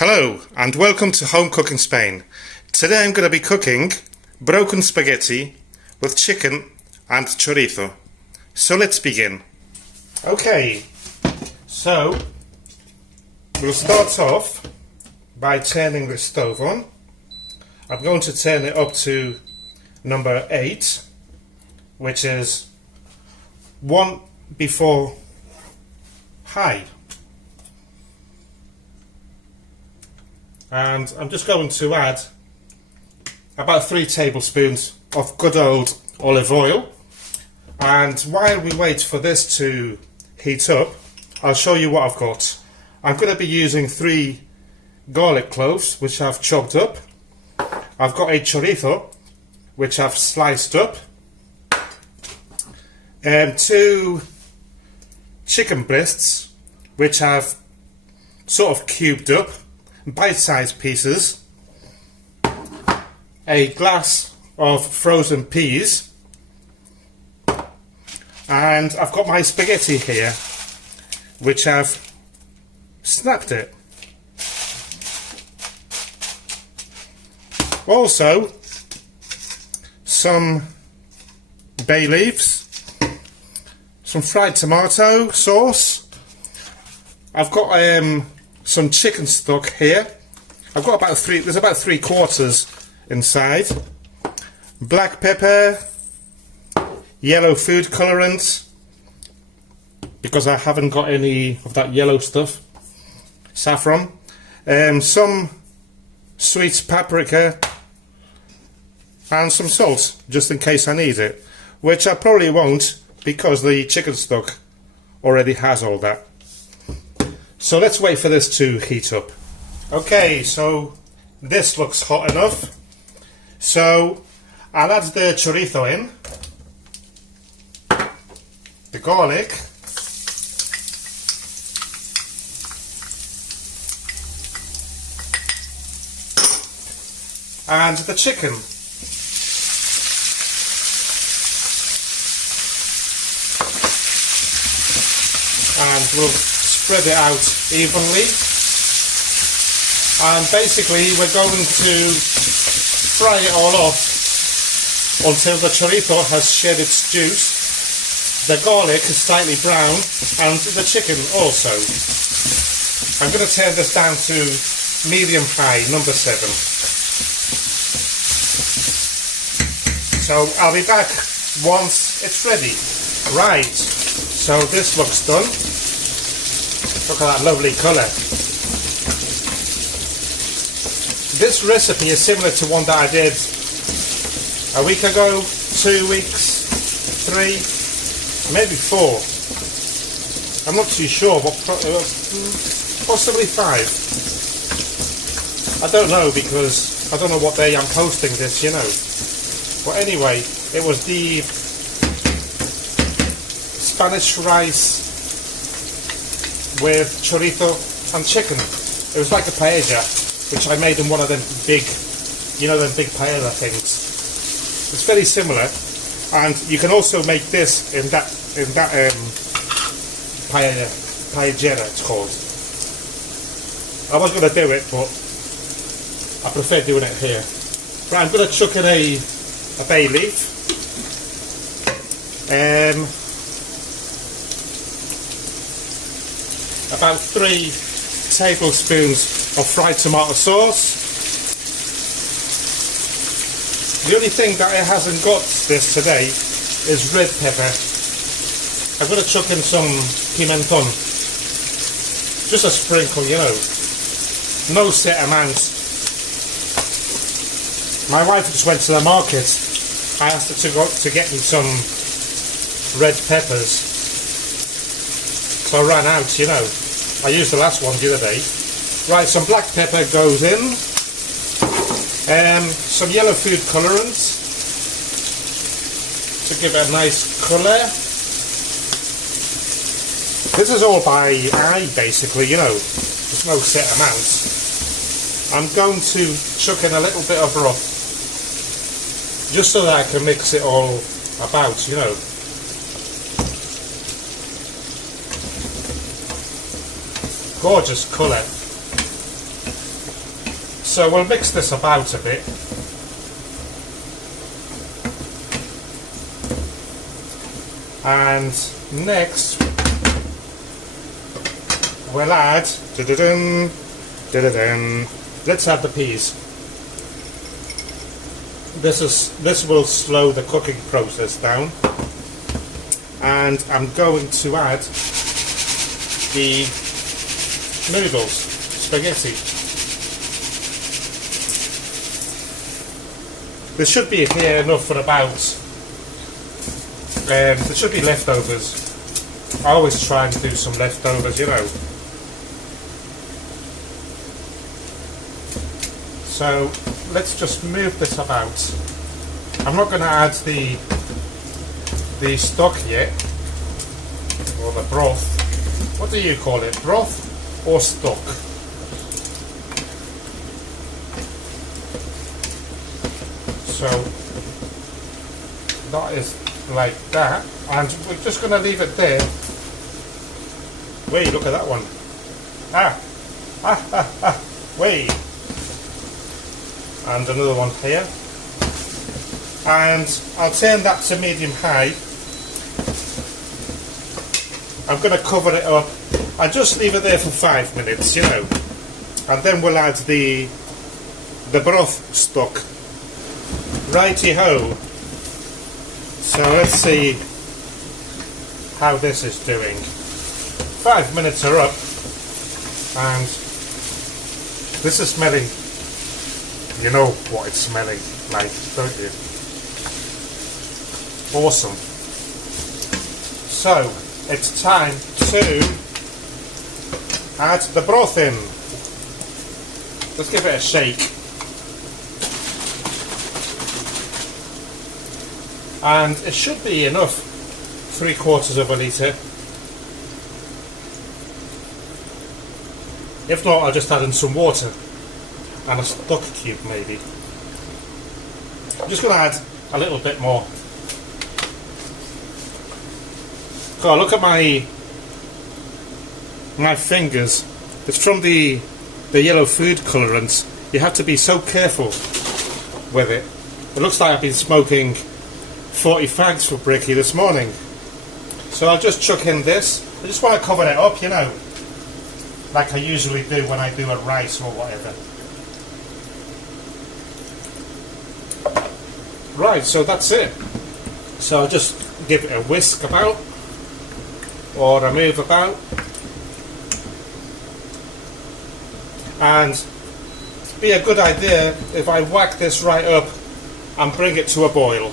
Hello and welcome to Home Cooking Spain. Today I'm going to be cooking broken spaghetti with chicken and chorizo. So let's begin. Okay, so we'll start off by turning the stove on. I'm going to turn it up to number 8, which is 1 before high. And I'm just going to add about 3 tablespoons of good old olive oil. And while we wait for this to heat up, I'll show you what I've got. I'm going to be using 3 garlic cloves, which I've chopped up. I've got a chorizo, which I've sliced up. 2 chicken breasts, which I've sort of cubed up, bite-sized pieces. A glass of frozen peas. And I've got my spaghetti here, which I've snapped it. Also, some bay leaves, some fried tomato sauce. I've got some chicken stock here. I've got about there's about 3/4 inside. Black pepper, yellow food colorant, because I haven't got any of that yellow stuff. Saffron, some sweet paprika, and some salt, just in case I need it, which I probably won't, because the chicken stock already has all that. So let's wait for this to heat up. Okay, so this looks hot enough. So I'll add the chorizo in, the garlic, and the chicken. And we'll spread it out evenly. And basically we're going to fry it all off until the chorizo has shed its juice, the garlic is slightly brown, and the chicken also. I'm going to turn this down to medium-high, number 7. So I'll be back once it's ready. Right, so this looks done. Look at that lovely colour. This recipe is similar to one that I did a week ago, 2 weeks, 3, maybe 4. I'm not too sure, but possibly 5. I don't know, because I don't know what day I'm posting this, you know. But anyway, it was the Spanish rice with chorizo and chicken. It was like a paella, which I made in one of them big, you know, them big paella things. It's very similar, and you can also make this in that paella it's called. I was going to do it, but I prefer doing it here. Right, I'm going to chuck in a bay leaf. About 3 tablespoons of fried tomato sauce. The only thing that it hasn't got this today is red pepper. I'm going to chuck in some pimenton. Just a sprinkle, you know. No set amount. My wife just went to the market. I asked her to go to get me some red peppers. So I ran out, you know. I used the last one the other day. Right, some black pepper goes in. Some yellow food colorant to give it a nice colour. This is all by eye, basically, you know. There's no set amount. I'm going to chuck in a little bit of broth, just so that I can mix it all about, you know. Gorgeous colour. So we'll mix this about a bit. And next we'll add, let's add the peas. This will slow the cooking process down. And I'm going to add the noodles, spaghetti. There should be here enough for about, there should be leftovers. I always try and do some leftovers, you know. So let's just move this about. I'm not going to add the stock yet, or the broth. What do you call it? Broth or stock? So that is like that, and we're just going to leave it there. Wait, look at that one. Wait. And another one here. And I'll turn that to medium high. I'm going to cover it up. I just leave it there for 5 minutes, you know, and then we'll add the broth stock. Righty ho. So let's see how this is doing. 5 minutes are up, and this is smelling. You know what it's smelling like, don't you? Awesome. So it's time to add the broth in. Let's give it a shake. And it should be enough, 3/4 of a litre. If not, I'll just add in some water and a stock cube maybe. I'm just going to add a little bit more. God, look at my fingers. It's from the yellow food colorants. You have to be so careful with it. It looks like I've been smoking 40 fags for Bricky this morning. So I'll just chuck in this. I just want to cover it up, you know, like I usually do when I do a rice or whatever. Right, so that's it. So I'll just give it a whisk about, or a move about, and it'd be a good idea if I whack this right up and bring it to a boil.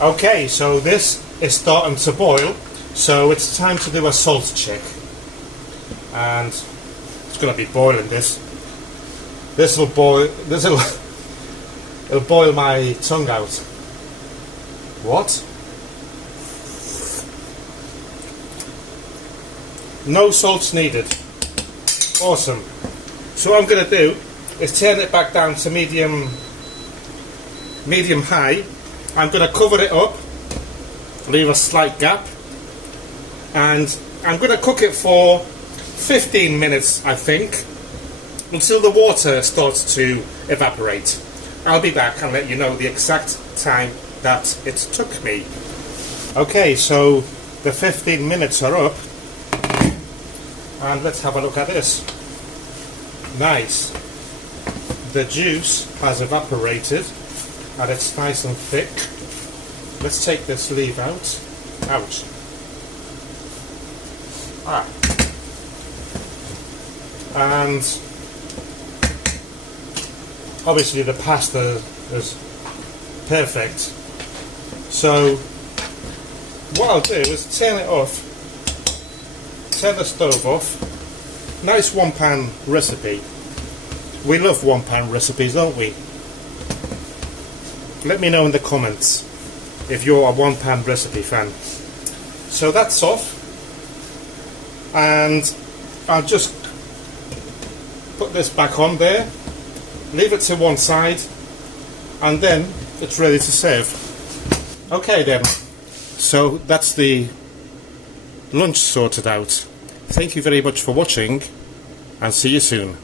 Okay, so this is starting to boil, so it's time to do a salt check. And it's going to be boiling this. This'll boil, it'll boil my tongue out. What? No salts needed. Awesome. So what I'm going to do is turn it back down to medium high. I'm going to cover it up, leave a slight gap, and I'm going to cook it for 15 minutes, I think, until the water starts to evaporate. I'll be back and let you know the exact time that it took me. Okay, so the 15 minutes are up, and let's have a look at this. Nice. The juice has evaporated and it's nice and thick. Let's take this leaf out. Ouch. And obviously the pasta is perfect. So what I'll do is turn it off, turn the stove off. Nice one-pan recipe. We love one-pan recipes, don't we? Let me know in the comments if you're a one-pan recipe fan. So that's off, and I'll just put this back on there, leave it to one side, and then it's ready to serve. Okay then, so that's the lunch sorted out. Thank you very much for watching, and see you soon.